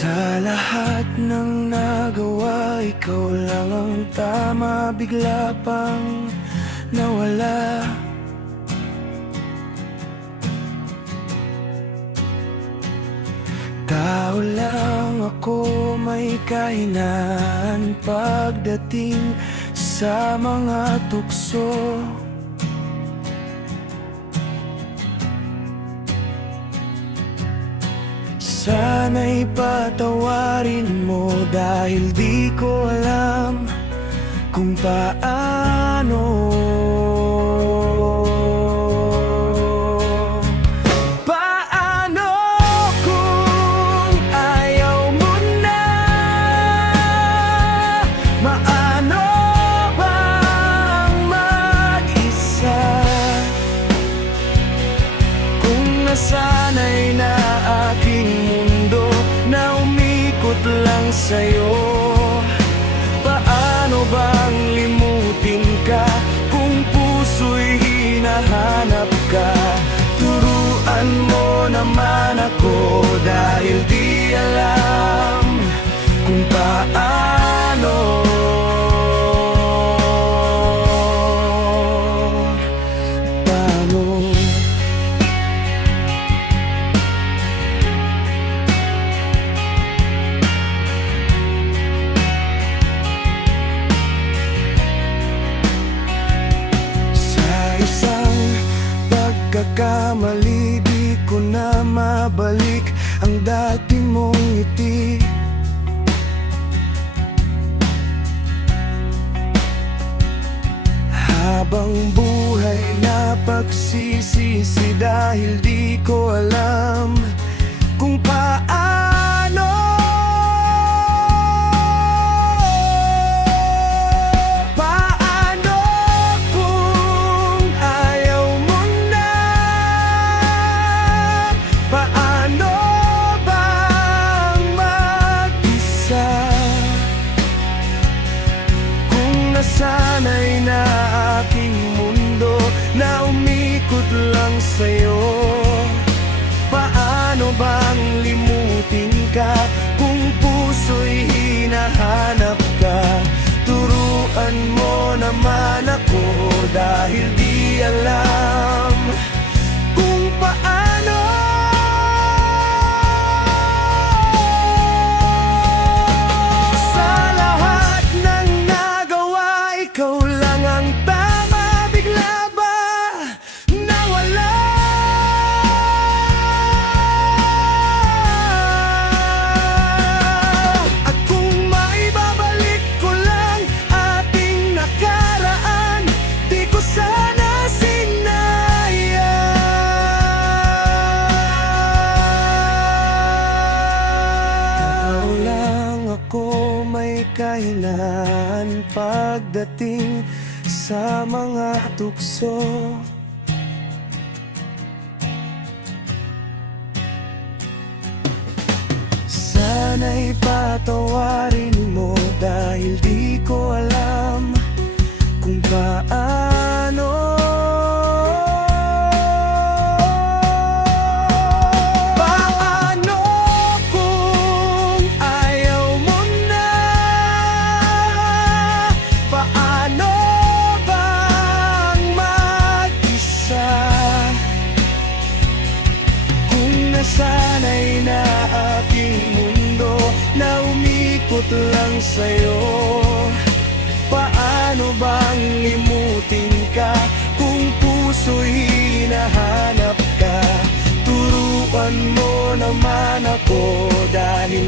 Sa lahat ng nagawa, ikaw lang ang tama, bigla pang nawala. Tao lang ako, may kahinaan pagdating sa mga tukso. Sana'y patawarin mo dahil di ko alam kung paano. Paano kung ayaw mo na? Maano bang mag-isa? Kung nasanay na aking mundo na umikot lang sa'yo, paano bang limutin ka kung puso'y hinahanap ka? Turuan mo naman ako dahil di alam kung paano. Pagkakamali, di ko na mabalik ang dati mong ngiti. Habang buhay na pagsisisi dahil di ko alam kung paano. Sana'y na aking mundo na umikot lang sa'yo, paano bang limutin ka kung puso'y hinahanap ka? Turuan mo naman ako dahil di alam kung paano. Ikaw lang ang tama, bigla ba nawala? At kung maibabalik ko lang ating nakaraan, di ko sana sinaya. Ikaw lang ako, may kahinaan pagdating sa mga tukso. Sana'y patawarin mo dahil di ko alam kung paano. Sana'y na aking mundo na umikot lang sa'yo, paano bang limutin ka kung puso'y hinahanap ka? Turuan mo naman ako dahil